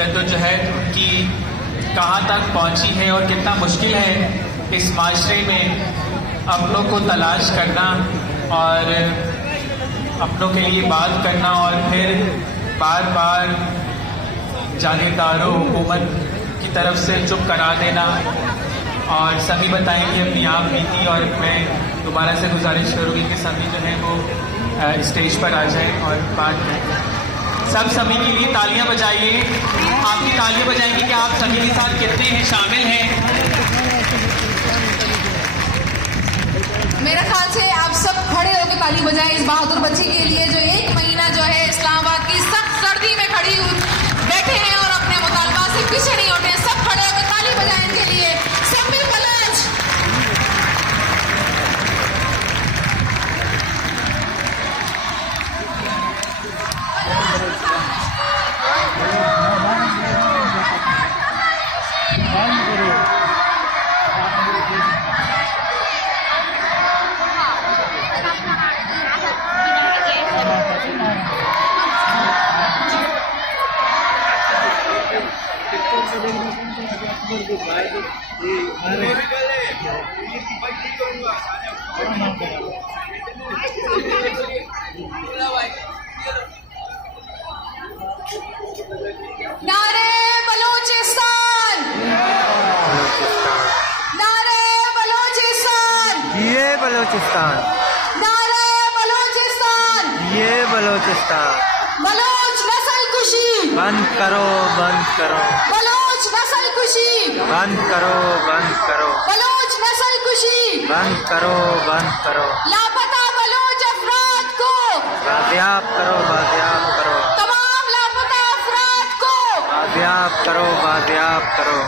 जद्दोजहद उनकी कहाँ तक पहुँची है और कितना मुश्किल है इस माशरे में अपनों को तलाश करना और अपनों के लिए बात करना और फिर बार बार जागीरदारों हुकूमत की तरफ से चुप करा देना। और सभी बताएंगे अपनी आप नीति, और मैं दोबारा से गुजारिश करूँगी कि सभी जो है वो स्टेज पर आ जाएं और बात करें। सभी के लिए तालियां बजाइए। आपकी तालियां बजाएंगे कि आप सभी के साथ कितने हैं शामिल हैं। मेरे ख्याल से आप सब खड़े होकर ताली बजाएं इस बहादुर बच्ची के लिए जो 1 महीना जो है इस्लामाबाद की सख्त सर्दी में खड़ी बैठे हैं और अपने मुतालबा से पीछे नहीं हटे। सब खड़े होकर ताली बजाएं इनके लिए। सम्मिल बलोच। नारे बलूचिस्तान, नारे बलूचिस्तान, ये बलूचिस्तान, नारे बलूचिस्तान, ये बलूचिस्तान। बलोच नस्ल कुशी बंद करो, बंद करो, बलोच नस्ल कुशी बंद करो, बंद करो, बलोच नस्ल कुशी बंद करो, बंद करो। लापता बलोच अफराद को बाजियाब करो, बाजियाब करो, तमाम लापता अफराद को बाजियाब करो, बाजियाब करो।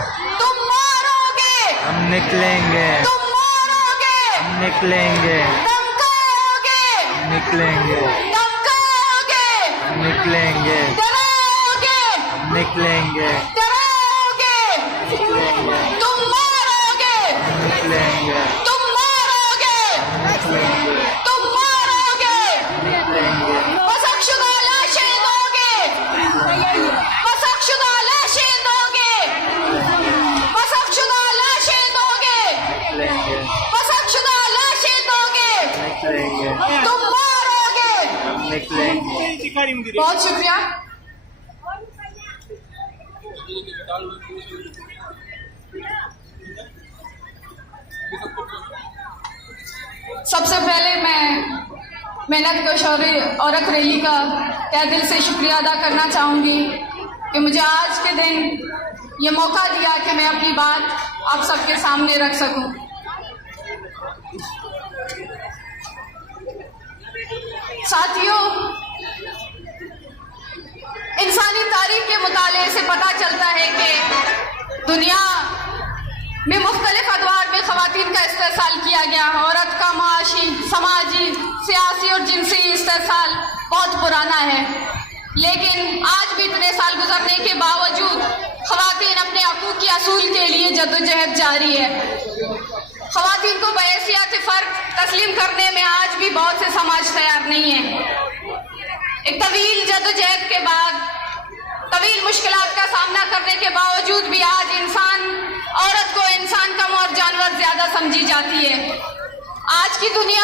तुम मारोगे, हम निकलेंगे, तुम मारोगे, हम निकलेंगे, धमकाओगे, हम निकलेंगे, धमकाओगे, हम निकलेंगे, डराओगे, हम निकलेंगे, डराओगे, निकलेंगे, तुम मारोगे, निकलेंगे, तुम मारोगे, निकलेंगे, तुम मारोगे, निकलेंगे, मसकशुदा लाशें दोगे, मसकशुदा लाशें दोगे, मसकशुदा लाशें दोगे, निकलेंगे, मसकशुदा लाशें दोगे, निकलेंगे, तुम मारोगे। हम निकलेंगे। बहुत शुक्रिया। सबसे पहले मैं मेहनत कशौरी औरत रैली का तहे दिल से शुक्रिया अदा करना चाहूँगी कि मुझे आज के दिन ये मौका दिया कि मैं अपनी बात आप सबके सामने रख सकूं। साथियों, इंसानी तारीख के मुताले से पता चलता है कि दुनिया में मुख्तलिफ अदवार में ख़वातीन का इस्तेसाल किया गया। औरत का माशी, समाजी, सियासी और जिनसी इस्तेसाल बहुत पुराना है, लेकिन आज भी इतने साल गुजरने के बावजूद ख़वातीन अपने हकूक़ के असूल के लिए जद्दोजहद जारी है। ख़वातीन को बहैसियत फ़र्द तस्लीम करने में आज भी बहुत से समाज तैयार नहीं है। एक तवील जद्दोजहद के बाद, तवील मुश्किलात का सामना करने के बावजूद भी आज औरत को इंसान कम और जानवर ज्यादा समझी जाती है। आज की दुनिया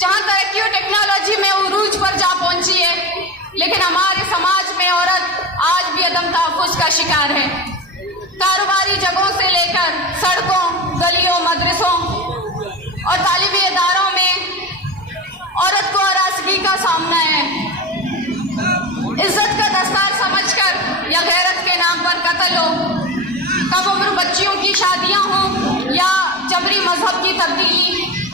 जहां तरक्की और टेक्नोलॉजी में उरूज पर जा पहुंची है, लेकिन हमारे समाज में औरत आज भी अदम तहफ़्फ़ुज़ का शिकार है। कारोबारी जगहों से लेकर सड़कों, गलियों, मदरसों और तालीमी इदारों में औरत को हरासगी का सामना है। इज्जत का दस्तार समझकर या गैरत के नाम पर कत्ल हो, कम उम्र बच्चियों की शादियां हों या जबरी मजहब की तब्दीली,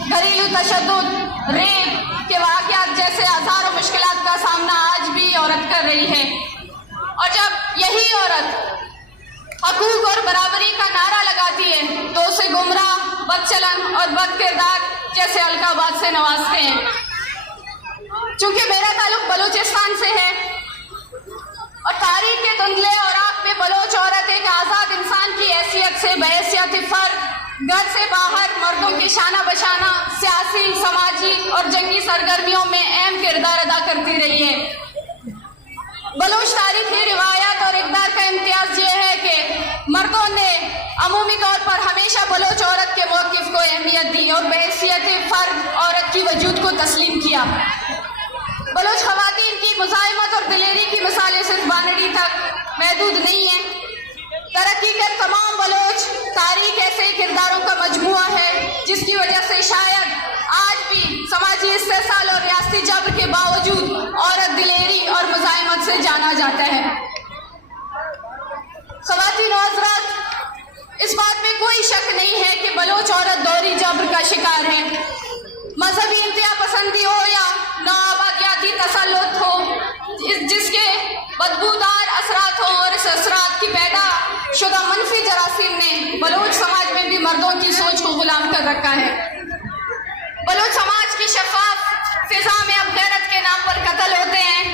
घरेलू तशद्दुद, रेप के वाक़यात जैसे हज़ारों मुश्किलात का सामना आज भी औरत कर रही है। और जब यही औरत हकूक़ और बराबरी का नारा लगाती है तो उसे गुमराह, बदचलन और बदकिरदार जैसे अलकाबात से नवाजते हैं। चूंकि मेरा ताल्लुक बलूचिस्तान से है और तारीख के धुंधले और आग में बलोच औरत एक आज़ाद इंसान की हैसियत से बहैसियत फर्द घर से बाहर मर्दों की शाना बशाना सियासी, समाजी और जंगी सरगर्मियों में अहम किरदार अदा करती रही है। बलोच तारीखी रिवायात और इक़दार का मौक़िफ़ को अहमियत दी और बहैसियत फ़र्द औरत की वजूद को तस्लीम किया। बलोच ख़वातीन की मुज़ाहिमत और दिलेरी की मिसालें सिर्फ बानड़ी तक महदूद नहीं हैं। तरक्की के तमाम बलोच तारीख ऐसे किरदारों का मजमुआ है जिसकी वजह से शायद आज भी समाजी इस्तेसाल और रियासती जबर के बावजूद औरत दिलेरी और मुज़ाहिमत से जाना जाता है। ख़वातीन और हज़रात, इस बात में कोई शक नहीं है कि बलोच औरत दोहरी जबर का शिकार है। मजहबी इंतहा पसंदी हो या नौआबादियाती तसल्लुत हो, जिसके बदबूदार असरात हो और इस असरात की पैदा शुदा मनफी जरासीम ने बलोच समाज में भी मर्दों की सोच को गुलाम कर रखा है। बलोच समाज की शफाफ फिजा में अब गैरत के नाम पर कत्ल होते हैं,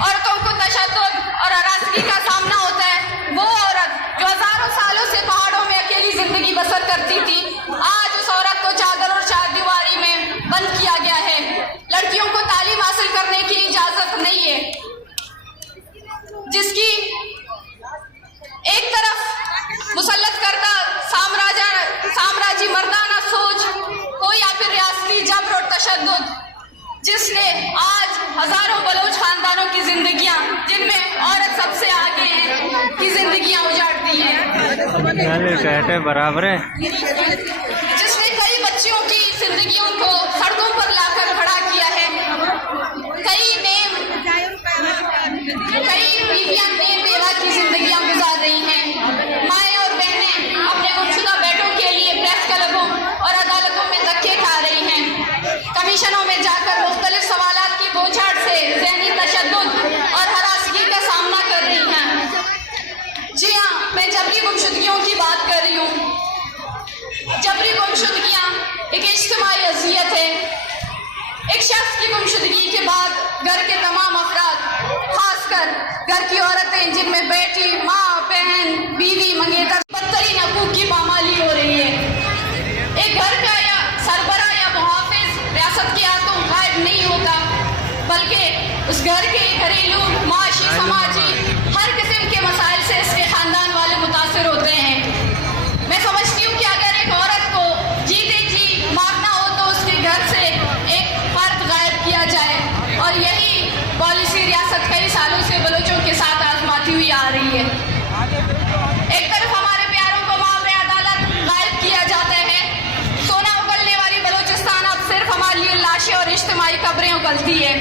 औरतों को तशद्दुद और हरासगी का सामना होता है। वो औरत जो हजारों सालों से पहाड़ों में अकेली जिंदगी बसर करती थी, आज उस औरत को चादर और चारदीवारी में बंद किया गया है। लड़कियों को तालीम हासिल करने की इजाजत नहीं है, जिसकी एक तरफ मुसल्लत करदा साम्राज्य मर्दाना सोच हो या फिर रियासती जबर और तशद्दुद, जिसने आज हजारों बलोच खानदानों की जिंदगियां, जिनमें औरत सबसे आगे है, की जिंदगियां उजाड़ दी हैं। बराबर है, जिसने कई बच्चियों की जिंदगियों को सड़कों पर लाकर खड़ा किया है। कई बीवियां बेवा की जिंदगियां गुजार रही हैं। माएँ और बहनें अपने गुमशुदा बेटों के लिए प्रेस क्लबों और अदालतों में धक्के खा रही हैं। कमीशनों में जाकर मुख्तलिफ सवालात की बौछार से ज़हनी तशद्दुद और हरासगी का सामना कर रही हैं। जी हाँ, मैं जबरी गुमशुदगियों की बात कर रही हूँ। जबरी गुमशुदगियाँ एक इज्तिमाई अज़ियत है। एक शख्स की गुमशुदगी के बाद घर के तमाम अफराद, खासकर घर की औरतें जिनमें बेटी, माँ, बहन, बीवी, मंगेतर, बदतरीन हकूक की पामाली हो रही है। एक घर का या सरबरा या मुहाफिज रियासत के हाथों गायब नहीं होता, बल्कि उस घर के घरेलू, माशी, समाजी हर किस्म के मसाइल से इसके खानदान वाले मुतासिर होते हैं। मैं समझती हूँ कि अगर एक औरत को जीते जी मारना हो तो उसके घर से एक फर्द गायब किया जाए, और यही पॉलिसी रियासत कई सालों से बलोचों के साथ आजमाती हुई आ रही है। एक तरफ हमारे प्यारों को मामले अदालत गायब किया जाता है, सोना उगलने वाली बलोचिस्तान अब सिर्फ हमारे लिए लाशें और इज्तिमाई कब्रें उगलती है।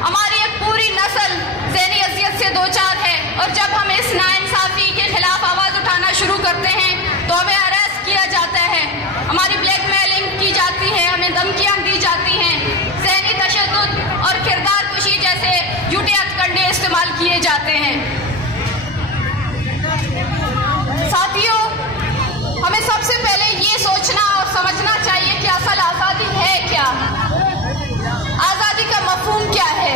हमारी एक पूरी नस्ल ज़हनी अज़ियत से दो चार है, और जब हम इस नाइंसाफ़ी के खिलाफ आवाज़ उठाना शुरू करते हैं तो हमें अरेस्ट किया जाता है, हमारी ब्लैकमेलिंग की जाती है, हमें धमकियाँ दी जाती हैं, ज़हनी तशद्दुद और किरदार कुशी जैसे झूठे हथकंडे इस्तेमाल किए जाते हैं। साथियों, हमें सबसे पहले ये सोचना और समझना चाहिए कि असल आज़ादी है क्या, आज़ादी का मफ़हूम क्या है।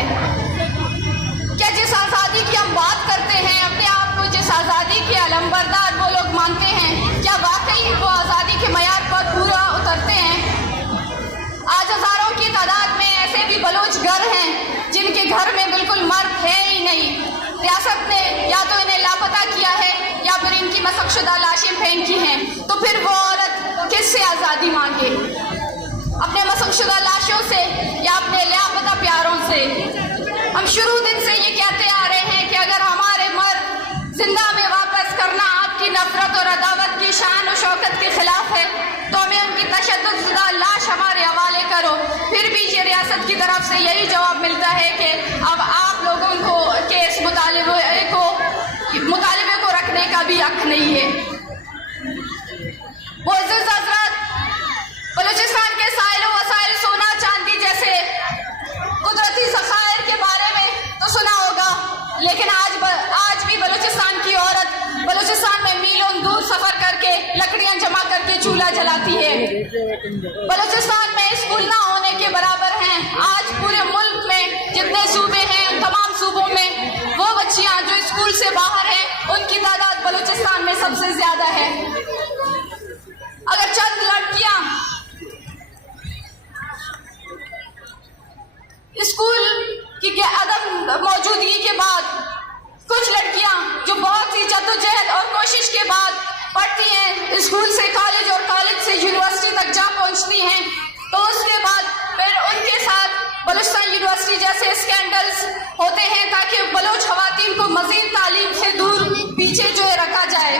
क्या जिस आज़ादी की हम बात करते हैं, अपने आप को जिस आज़ादी के अलंबरदार वो लोग मानते हैं, क्या वाकई वो आज़ादी के मयार पर पूरा उतरते हैं? आज हजारों की तादाद में ऐसे भी बलोच घर हैं जिनके घर में बिल्कुल मर्द है ही नहीं। रियासत ने या तो इन्हें लापता किया है या फिर इनकी मसकशुदा लाशें फेंकी हैं, तो फिर वो औरत किससे आज़ादी मांगे? अपने मसकशुदा लाशों से या अपने लापता प्यारों से? हम शुरू दिन से ये कहते आ रहे हैं कि अगर हमारे मर्द जिंदा में वापस करना आपकी नफरत और अदावत की शान और शौकत के खिलाफ है, तो हमें उनकी तशद्दुदशुदा लाश हमारे हवाले करो। फिर भी ये रियासत की तरफ से यही जवाब मिलता है कि अब आप लोगों को के इस मुतालिबे को रखने का भी हक नहीं है। मुअज़्ज़िज़ हज़रात, बलूचिस्तान के साहिल वसाइल, सोना चांदी जैसे कुदरती ज़खायर के बारे में तो सुना होगा, लेकिन आज भी बलूचिस्तान की औरत बलूचिस्तान में मीलों दूर सफर करके लकड़ियां जमा करके चूल्हा जलाती है। बलूचिस्तान में स्कूल ना होने के बराबर हैं। आज पूरे मुल्क में जितने सूबे हैं, उन तमाम सूबों में वो बच्चियां जो स्कूल से बाहर हैं, उनकी तादाद बलूचिस्तान में सबसे ज्यादा है। अगर चंद लड़कियां स्कूल की अदम मौजूदगी के बाद, कुछ लड़कियां जो बहुत ही जद्दोजहद और कोशिश के बाद पढ़ती हैं, स्कूल से कॉलेज और कॉलेज बदमाशी जैसे स्कैंडल्स होते हैं ताकि बलोच खवातीन को मजीद तालीम से दूर पीछे जो है रखा जाए।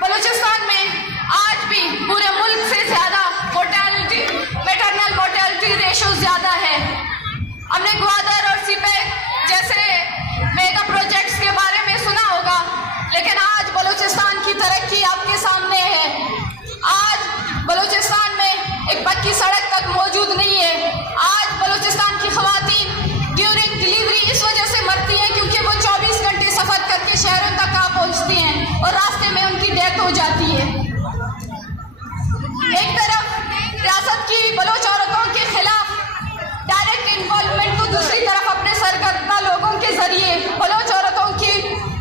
बलूचिस्तान में आज भी पूरे मुल्क से ज्यादा मोर्टेलिटी, मैटरनल मोर्टेलिटी रेशो ज्यादा है। हमने ग्वादर और सीपेक जैसे मेगा प्रोजेक्ट्स के बारे में सुना होगा, लेकिन आज बलूचिस्तान की तरक्की आपके सामने है। आज बलूचिस्तान में एक पक्की सड़क तक मौजूद नहीं है। आज बलूचिस्तान की खवातीन ड्यूरिंग डिलीवरी इस वजह से मरती हैं क्योंकि वो 24 घंटे सफर करके शहरों तक आ पहुंचती हैं और रास्ते में उनकी डेथ हो जाती है। एक तरफ रियासत की बलोच औरतों के खिलाफ डायरेक्ट इन्वॉल्वमेंट, तो दूसरी तरफ अपने सरकर्दा लोगों के जरिए बलोच औरतों की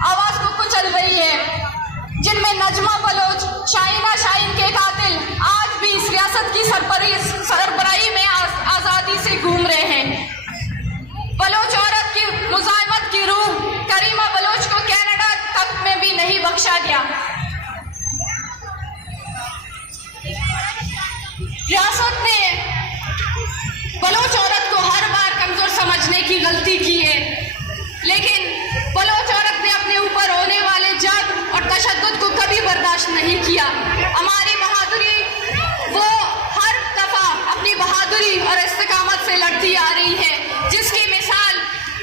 आवाज को कुचल रही है, जिनमें नजमा बलोच, शाहीना शाहीन के कातिल आज भी इस रियासत की सरबराही में आजादी से घूम रहे हैं। बलोच औरत की मुजाहिमत की रूह करीमा बलोच को कनाडा तक में भी नहीं बख्शा गया। रियासत ने बलोच औरत को हर बार कमजोर समझने की गलती की है, लेकिन बलोच औरत ने अपने ऊपर होने वाले जबर और तशद्दुद को कभी बर्दाश्त नहीं किया। हमारी बहादुरी वो हर दफा अपनी बहादुरी और इस्तिकामत से लड़ती आ रही है, जिसकी मिसाल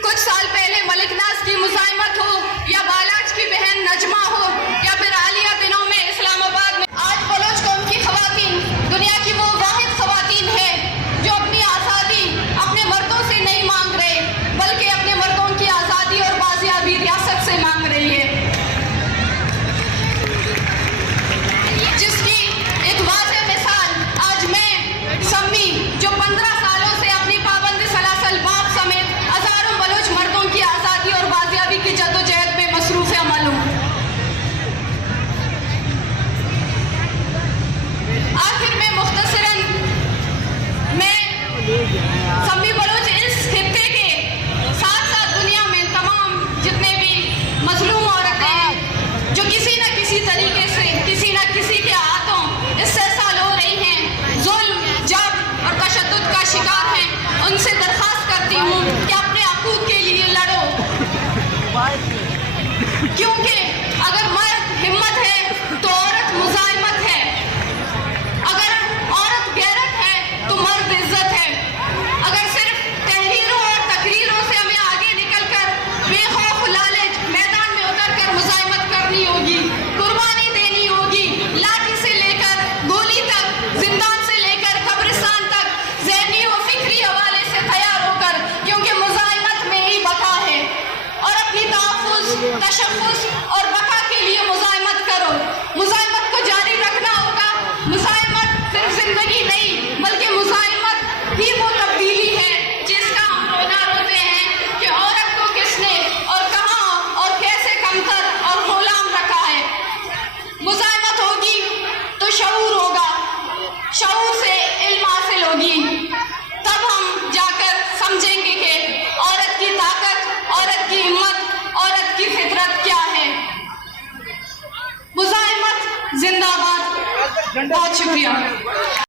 कुछ साल पहले मलिक नाज की मुजाहिमत हो या बालाज की बहन नजमा हो या फिर हालिया दिनों में इस्लामाबाद में। आज बलोच कौम की खवातीन दुनिया की वो वाहिद खवातीन है जो अपनी आज़ादी अपने मर्दों से नहीं मांग रहे, बल्कि अपने मर्दों की आज़ादी और बाजियाबी रियासत से मांग रही है, जिसकी एक वाज़ेह मिसाल आज मैं सम्मी जो 15 सालों से अपनी पाबंदी सलासल बाप समेत हजारों बलोच मर्दों की आज़ादी और बाजियाबी की जद्दोजहद में मसरूफ़ अमल हूँ। आखिर में मुख्तसरन मैं सम्मी बलोच इस खित्ते के साथ साथ दुनिया में तमाम जितने भी मजलूम औरतें हैं जो किसी न किसी तरीके से किसी न किसी के हाथों इस्तेसाल हो रही हैं, जुल्म, जबर और तशद्दुद का शिकार हैं, उनसे दरख्वास्त करती हूँ कि अपने हकूक़ के लिए लड़ो, क्योंकि अगर मर्द हिम्मत है तो औरत मुजाहिमत है, अगर औरत गैरत है तो मर्द इज्जत है। अगर सिर्फ तहरीरों और तकरीरों से हमें आगे निकलकर बेखौफ लालच मैदान में उतरकर मुजाहिमत करनी होगी, कुर्बानी देनी होगी, लाठी से लेकर गोली तक, जिंदान से लेकर कब्रिस्तान तक, ज़हनी और फिक्री हवाले से तैयार होकर, क्योंकि मुजाहिमत में ही बका है। और अपनी तहफ़्फ़ुज़, तशख़्ख़ुस और बका के लिए मुजाहिमत करो, मुजाहिमत को जारी रखना होगा। मुजाहिमत सिर्फ जिंदगी नहीं बल्कि मुजाहिमत ही वो तब्दीली है जिसका हम रोना रोते हैं कि औरत को किसने और कहाँ और कैसे कमतर और गुलाम रखा है। मुजाहिमत होगी तो शऊर होगा, शऊर से इल्म हासिल होगी, तब हम जाकर समझेंगे कि औरत की ताकत, औरत की हिम्मत, औरत की फितरत क्या है। मुजाहिमत जिंदाबाद। बहुत शुक्रिया।